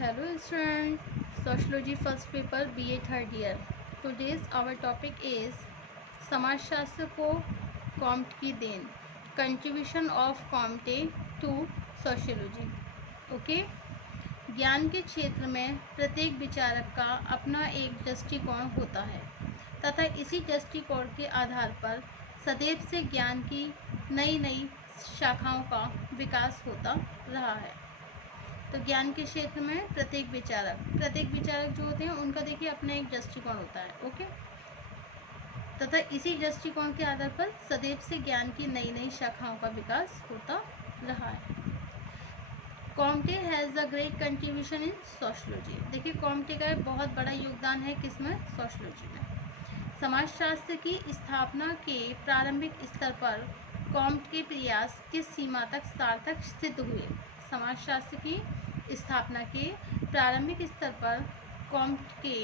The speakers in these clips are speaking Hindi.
Hello student, Sociology first paper BA third year. Today's our topic is समाजशास्त्र को कॉम्ट की देन, contribution of Comte to sociology. Okay, ज्ञान के क्षेत्र में प्रत्येक विचारक का अपना एक दृष्टिकोण होता है तथा इसी दृष्टिकोण के आधार पर सदैव से ज्ञान की नई नई शाखाओं का विकास होता रहा है. तो ज्ञान के क्षेत्र में प्रत्येक विचारक जो होते हैं उनका देखिए अपना एक दृष्टिकोण होता है. ओके, तथा इसी दृष्टिकोण के आधार पर सदैव से ज्ञान की नई नई शाखाओं का विकास होता रहा है. Comte has a great contribution in sociology. देखिए कॉम्टे का बहुत बड़ा योगदान है किसमें? सोशियोलॉजी में. समाजशास्त्र की स्थापना के प्रारंभिक स्तर पर कॉम्ट के प्रयास किस सीमा तक सार्थक सिद्ध हुए? समाजशास्त्र की स्थापना के प्रारंभिक स्तर पर कॉम्ट के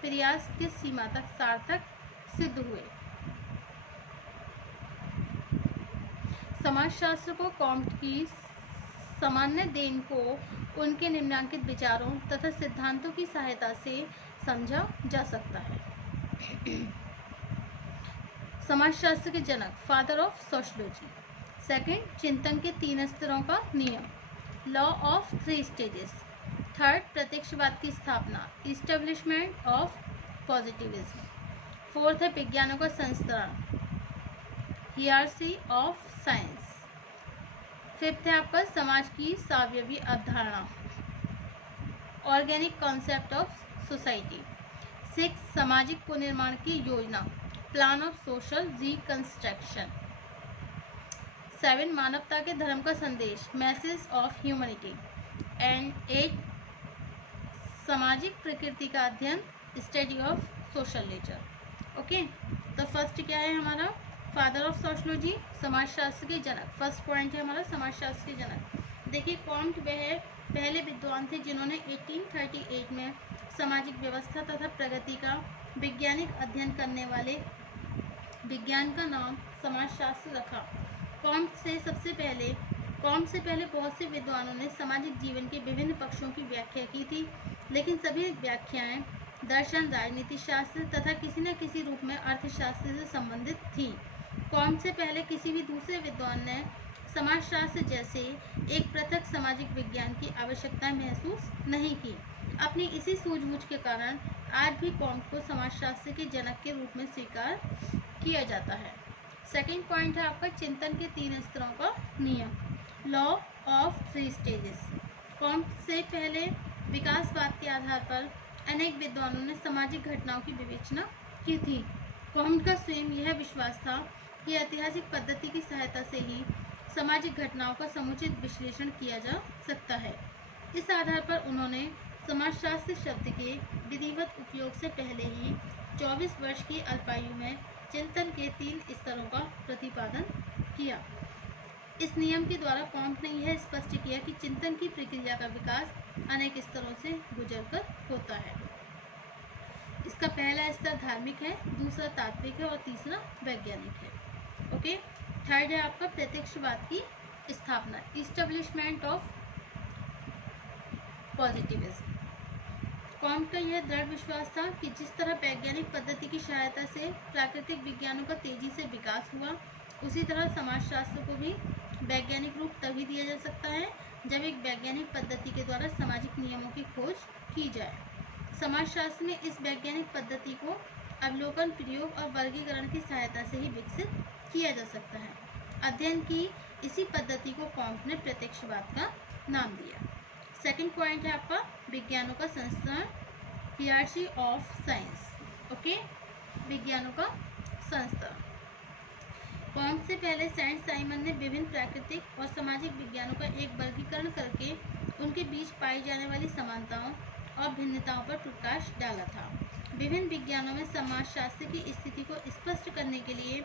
प्रयास किस सीमा तक सार्थक सिद्ध हुए? समाजशास्त्र को कॉम्ट की सामान्य देन को उनके निम्नलिखित विचारों तथा सिद्धांतों की सहायता से समझा जा सकता है. समाजशास्त्र के जनक, फादर ऑफ सोशियोलॉजी. सेकंड, चिंतन के 3 स्तरों का नियम, लॉ ऑफ 3 स्टेजेस. थर्ड, प्रत्यक्षवाद की स्थापना, इस्टेब्लिशमेंट ऑफ पॉजिटिविज्म. फोर्थ है विज्ञानों का संस्करण, हियरार्ची ऑफ साइंस. फिफ्थ है आपका समाज की सावयवी अवधारणा, organic concept of society. Six, सामाजिक पुनर्निर्माण की योजना, प्लान ऑफ सोशल रिकंस्ट्रक्शन. 7, मानवता के धर्म का संदेश, मैसेज ऑफ ह्यूमैनिटी. एंड 8, सामाजिक प्रकृति का अध्ययन, study of social nature. Okay, तो फर्स्ट क्या है हमारा? फादर ऑफ सोशियोलॉजी, समाजशास्त्र के जनक. फर्स्ट पॉइंट है हमारा समाजशास्त्र के जनक. देखिए कॉम्ट वह पहले विद्वान थे जिन्होंने 1838 में सामाजिक व्यवस्था तथा प्रगति का वैज्ञानिक अध्ययन करने वाले विज्ञान का नाम समाजशास्त्र रखा. कॉम्ट से पहले बहुत से विद्वानों ने सामाजिक जीवन के विभिन्न पक्षों की व्याख्या की थी, लेकिन सभी व्याख्याएं दर्शन, राजनीति शास्त्र तथा किसी न किसी रूप में अर्थशास्त्र से संबंधित थी. कॉम्ट से पहले किसी भी दूसरे विद्वान ने समाजशास्त्र जैसे एक पृथक सामाजिक विज्ञान की आवश्यकता महसूस नहीं की. अपनी इसी सूझबूझ के कारण आज भी कॉम्ट को समाजशास्त्र के जनक के रूप में स्वीकार किया जाता है. सेकेंड पॉइंट है आपका चिंतन के 3 स्तरों का नियम, लॉ ऑफ 3 स्टेजेस. कॉम्ट से पहले विकासवाद के आधार पर अनेक विद्वानों ने सामाजिक घटनाओं की विवेचना की थी. कॉम्ट का स्वयं यह विश्वास था कि ऐतिहासिक पद्धति की सहायता से ही सामाजिक घटनाओं का समुचित विश्लेषण किया जा सकता है. इस आधार पर उन्होंने समाजशास्त्र शब्द के विधिवत उपयोग से पहले ही 24 वर्ष की अल्पायु में चिंतन के 3 स्तरों का प्रतिपादन किया. इस नियम के द्वारा कॉम्ट ने यह स्पष्ट किया कि चिंतन की प्रक्रिया का विकास अनेक स्तरों से गुजरकर होता है. इसका पहला स्तर धार्मिक है, दूसरा तात्विक है और तीसरा वैज्ञानिक है. ओके, थर्ड है आपका प्रत्यक्षवाद की स्थापना, इस्टेब्लिशमेंट ऑफ पॉजिटिविज्म. कॉम्ट का यह दृढ़ विश्वास था कि जिस तरह वैज्ञानिक पद्धति की सहायता से प्राकृतिक विज्ञानों का तेजी से विकास हुआ, उसी तरह समाजशास्त्र को भी वैज्ञानिक रूप तभी दिया जा सकता है जब एक वैज्ञानिक पद्धति के द्वारा सामाजिक नियमों की खोज की जाए. समाजशास्त्र में इस वैज्ञानिक पद्धति को अवलोकन, प्रयोग और वर्गीकरण की सहायता से ही विकसित किया जा सकता है. अध्ययन की इसी पद्धति को कॉम्ट ने प्रत्यक्षवाद का नाम दिया. सेकंड पॉइंट है आपका विज्ञानों का संस्करण, हियरार्ची ऑफ साइंस. ओके, विज्ञानों का संस्करण. कॉम्ट से पहले सेंट साइमन ने विभिन्न प्राकृतिक और सामाजिक विज्ञानों का एक वर्गीकरण करके उनके बीच पाई जाने वाली समानताओं और भिन्नताओं पर प्रकाश डाला था. विभिन्न विज्ञानों में समाजशास्त्र की स्थिति को स्पष्ट करने के लिए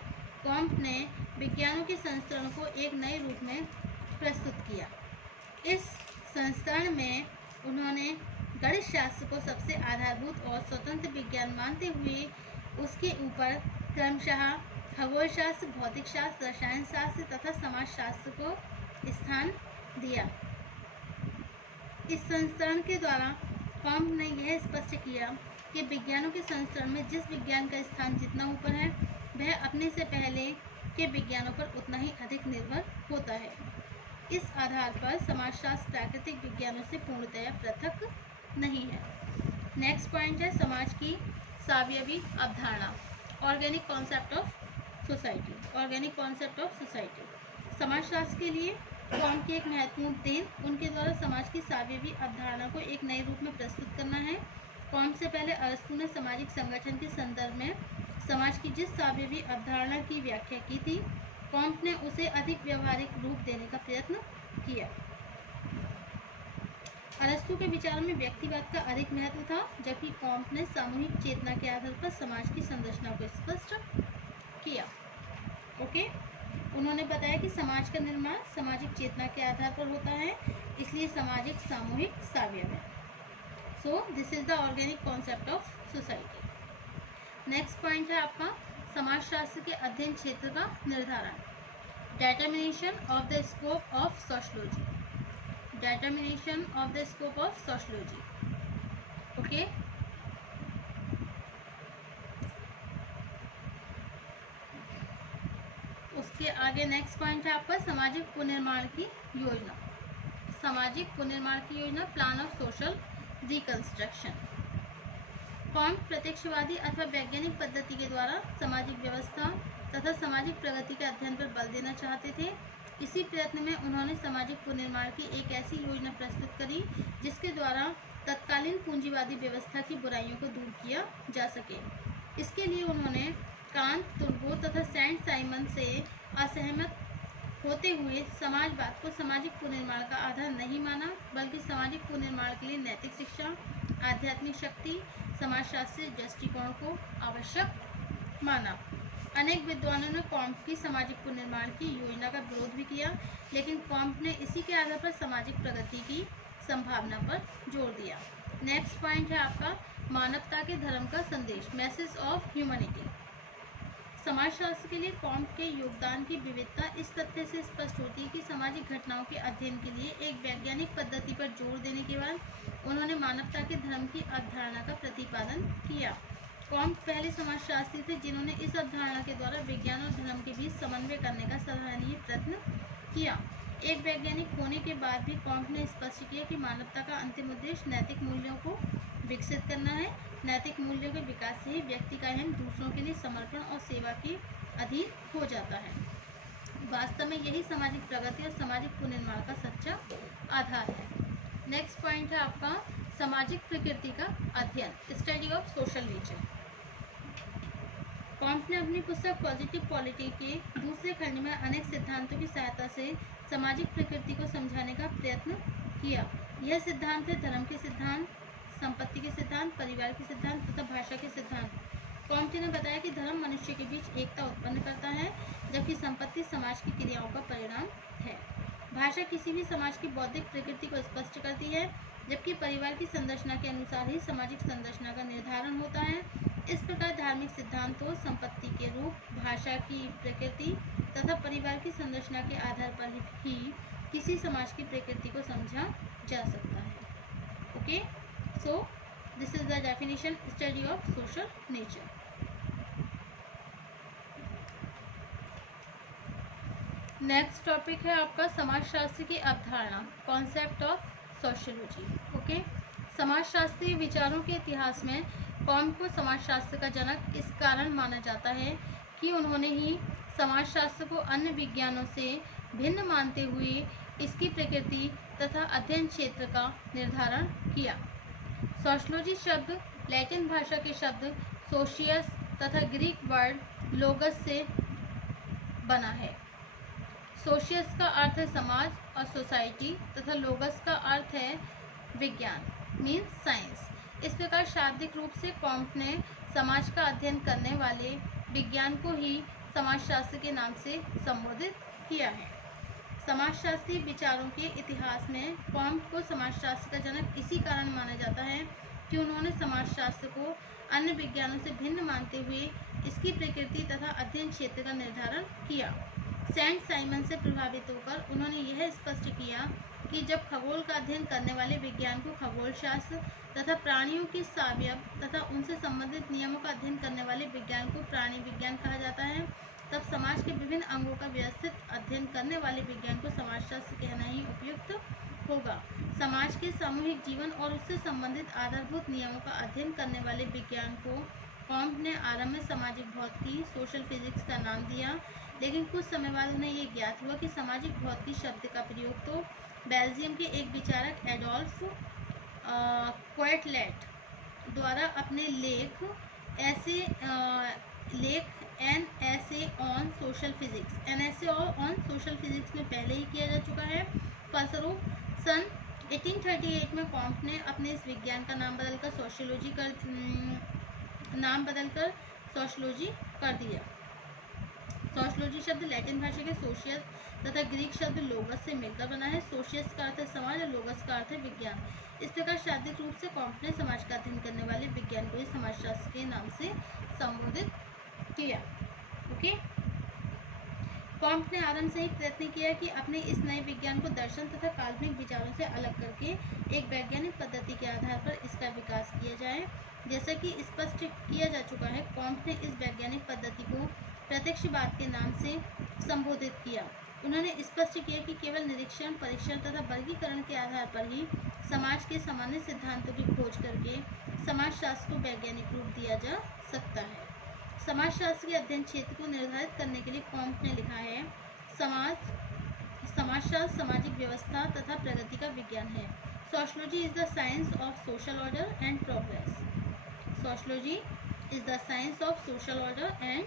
कॉम्ट ने विज्ञानों के संस्करण को एक नए रूप में प्रस्तुत किया. इस संस्करण में उन्होंने गणित शास्त्र को सबसे आधारभूत और स्वतंत्र विज्ञान मानते हुए उसके ऊपर क्रमशः खगोलशास्त्र, भौतिक शास्त्र, रसायन शास्त्र तथा समाजशास्त्र को स्थान दिया. इस संस्करण के द्वारा कॉम्ट ने यह स्पष्ट किया कि विज्ञानों के संस्करण में जिस विज्ञान का स्थान जितना ऊपर है वह अपने से पहले के विज्ञानों पर उतना ही अधिक निर्भर होता है। इस आधार पर समाजशास्त्र प्राकृतिक विज्ञानों से पूर्णतया पृथक नहीं है। नेक्स्ट पॉइंट है समाज की सावयवी अवधारणा, organic concept of society. Organic concept of society समाजशास्त्र के लिए कॉम्ट की एक महत्वपूर्ण देन उनके द्वारा समाज की सावयवी अवधारणा को एक नए रूप में प्रस्तुत करना है। कॉम्ट से पहले अरस्तू ने सामाजिक संगठन के संदर्भ में समाज की जिस सावयवी अवधारणा की व्याख्या की थी, कॉम्ट ने उसे अधिक व्यवहारिक रूप देने का प्रयत्न किया। अरस्तू के विचारों में व्यक्तिवाद का अधिक महत्व था, जबकि कॉम्ट ने सामूहिक चेतना के आधार पर समाज की संरचना को स्पष्ट किया। ओके, उन्होंने बताया कि समाज का निर्माण सामाजिक चेतना के आधार पर होता है, इसलिए सामाजिक सामूहिक सावयव है। So this is the organic concept of society. Next point है आपका समाजशास्त्र के अध्ययन क्षेत्र का निर्धारण, determination of the scope of sociology. Determination of the scope of sociology. Okay, उसके आगे नेक्स्ट पॉइंट है आपका सामाजिक पुनर्निर्माण की योजना। सामाजिक पुनर्निर्माण की योजना, plan of social reconstruction. Comte प्रत्यक्षवादी अथवा वैज्ञानिक पद्धति के द्वारा सामाजिक व्यवस्था तथा सामाजिक प्रगति के अध्ययन पर बल देना चाहते थे। इसी प्रयत्न में उन्होंने सामाजिक पुनर्निर्माण की एक ऐसी योजना प्रस्तुत करी जिसके द्वारा तत्कालीन पूंजीवादी व्यवस्था की बुराइयों को दूर किया जा सके। इसके लिए उन्होंने कांत, तुर्गो तथा सेंट साइमन से असहमत होते हुए समाजवाद को सामाजिक पुनर्निर्माण का आधार नहीं माना, बल्कि सामाजिक पुनर्निर्माण के लिए नैतिक शिक्षा, आध्यात्मिक शक्ति, समाजशास्त्रीय दृष्टिकोण को आवश्यक माना। अनेक विद्वानों ने कॉम्ट की सामाजिक पुनर्निर्माण की योजना का विरोध भी किया, लेकिन कॉम्ट ने इसी के आधार पर सामाजिक प्रगति की संभावना पर जोर दिया। नेक्स्ट पॉइंट है आपका मानवता के धर्म का संदेश, मैसेज ऑफ ह्यूमैनिटी। समाजशास्त्र के लिए कॉम्ट के योगदान की विविधता इस तथ्य से स्पष्ट होती है कि सामाजिक घटनाओं के अध्ययन के लिए एक वैज्ञानिक पद्धति पर जोर देने के बाद उन्होंने मानवता के धर्म की अवधारणा का प्रतिपादन किया। कॉम्ट पहले समाजशास्त्री थे जिन्होंने इस अवधारणा के द्वारा विज्ञान और धर्म के बीच समन्वय करने का सराहनीय प्रयत्न किया। एक वैज्ञानिक होने के बाद भी कॉम्ट ने स्पष्ट किया कि मानवता का अंतिम उद्देश्य नैतिक मूल्यों को विकसित करना है। नैतिक मूल्यों के विकास से ही व्यक्ति का अहम दूसरों के लिए समर्पण और सेवा के अधीन हो जाता है। वास्तव में यही सामाजिक प्रगति और सामाजिक पुनर्निर्माण का सच्चा आधार है। नेक्स्ट पॉइंट है आपका सामाजिक प्रकृति का अध्ययन, study of social nature. Comte ने अपनी पुस्तक पॉजिटिव पॉलिटी के दूसरे खंड में अनेक सिद्धांतों की सहायता से सामाजिक प्रकृति को समझाने का प्रयत्न किया। यह सिद्धांत है धर्म के सिद्धांत, संपत्ति के सिद्धांत, परिवार के सिद्धांत तथा भाषा के सिद्धांत। कॉम्ट ने बताया कि धर्म मनुष्य के बीच एकता उत्पन्न करता है, जबकि संपत्ति समाज की क्रियाओं का परिणाम है। भाषा किसी भी समाज की बौद्धिक प्रकृति को स्पष्ट करती है, जबकि परिवार की संरचना के अनुसार ही सामाजिक संरचना का निर्धारण होता है। इस प्रकार धार्मिक सिद्धांतों, संपत्ति के रूप, भाषा की प्रकृति तथा परिवार की संरचना के आधार पर ही किसी समाज की प्रकृति को समझा जा सकता है। Okay, so this is the definition, study of social nature. Next topic है आपका समाजशास्त्र की अवधारणा, कॉन्सेप्ट ऑफ सोशियोलॉजी। ओके, समाजशास्त्रीय विचारों के इतिहास में कॉम्ट को समाजशास्त्र का जनक इस कारण माना जाता है कि उन्होंने ही समाजशास्त्र को अन्य विज्ञानों से भिन्न मानते हुए इसकी प्रकृति तथा अध्ययन क्षेत्र का निर्धारण किया। सोशियोलॉजी शब्द लैटिन भाषा के शब्द सोशियस तथा ग्रीक वर्ड लोगस से बना है। सोशियस का अर्थ है समाज और सोसाइटी तथा लोगस का अर्थ है विज्ञान, मीन्स साइंस। इस प्रकार शाब्दिक रूप से कॉम्ट ने समाज का अध्ययन करने वाले विज्ञान को ही समाजशास्त्र के नाम से संबोधित किया है। समाजशास्त्रीय विचारों के इतिहास में कॉम्ट को समाजशास्त्र का जनक इसी कारण माना जाता है कि उन्होंने समाजशास्त्र को अन्य विज्ञानों से भिन्न मानते हुए इसकी प्रकृति तथा अध्ययन क्षेत्र का निर्धारण किया। सेंट साइमन से प्रभावित होकर उन्होंने यह स्पष्ट किया कि जब खगोल का अध्ययन करने वाले विज्ञान को खगोलशास्त्र तथा प्राणियों के सावयव तथा उनसे संबंधित नियमों का अध्ययन करने वाले विज्ञान को प्राणी विज्ञान कहा जाता है, तब समाज के विभिन्न अंगों का व्यवस्थित अध्ययन करने वाले विज्ञान को समाजशास्त्र कहना ही उपयुक्त होगा। समाज के सामूहिक जीवन और उससे संबंधित आधारभूत नियमों का अध्ययन करने वाले विज्ञान को कॉम्ट ने आरंभ में सामाजिक भौतिकी सोशल फिजिक्स का नाम दिया, लेकिन कुछ समय बाद उन्हें यह ज्ञात हुआ कि सामाजिक भौतिकी शब्द का प्रयोग तो बेल्जियम के एक विचारक एडोल्फ क्वेटलेट द्वारा अपने लेख an essay on social physics में पहले ही किया जा चुका है। फलस्वरूप सन 1838 में कॉम्ट ने अपने इस विज्ञान का नाम बदलकर सोशियोलॉजी कर दिया। सोशियोलॉजी शब्द लैटिन भाषा के सोशियस तथा ग्रीक शब्द लोगस से मिलकर बना है। सोशियस का अर्थ है समाज और लोगस का अर्थ है विज्ञान। इस प्रकार शाब्दिक रूप से कॉम्ट ने समाज का अध्ययन करने वाले विज्ञान को ही समाजशास्त्र के नाम से संबोधित किया। ओके, कॉम्ट ने आरंभ से ही प्रयत्न किया कि अपने इस नए विज्ञान को दर्शन तथा काल्पनिक विचारों से अलग करके एक वैज्ञानिक पद्धति के आधार पर इसका विकास किया जाए। जैसा कि स्पष्ट किया जा चुका है, कॉम्ट ने इस वैज्ञानिक पद्धति को प्रत्यक्षवाद के नाम से संबोधित किया। उन्होंने स्पष्ट किया कि केवल निरीक्षण, परीक्षण तथा वर्गीकरण के आधार पर ही समाज के सामान्य सिद्धांतों की खोज करके समाजशास्त्र को वैज्ञानिक रूप दिया जा सकता है। समाजशास्त्र के अध्ययन क्षेत्र को निर्धारित करने के लिए कॉम्ट ने लिखा है, समाजशास्त्र सामाजिक व्यवस्था तथा प्रगति का विज्ञान है। Sociology is the science of social order and progress. Sociology is the science of social order and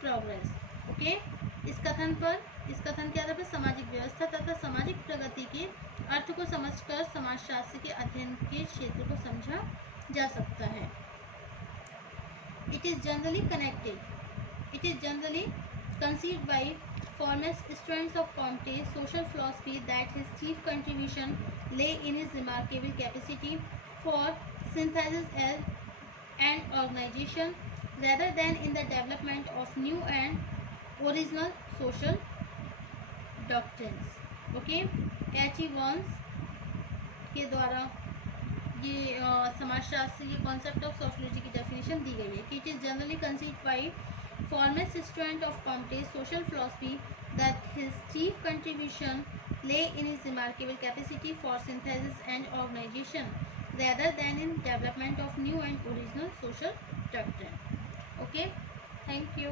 progress. Okay, इस कथन के आधार पर सामाजिक व्यवस्था तथा सामाजिक प्रगति के अर्थ को समझकर समाजशास्त्र के अध्ययन के क्षेत्र को समझा जा सकता है। It is generally conceived by foremost students of Comte's social philosophy that his chief contribution lay in his remarkable capacity for synthesis and organization, rather than in the development of new and original social doctrines. Okay, H.E. Vance के द्वारा ये समाजशास्त्र के कॉन्सेप्ट ऑफ सोशियोलॉजी की डेफिनेशन दी गई है कि it is generally considered bye foremost student of Comte's social philosophy that his chief contribution lay in his remarkable capacity for synthesis and organization, rather than in development of new and original social doctrine. Okay, thank you.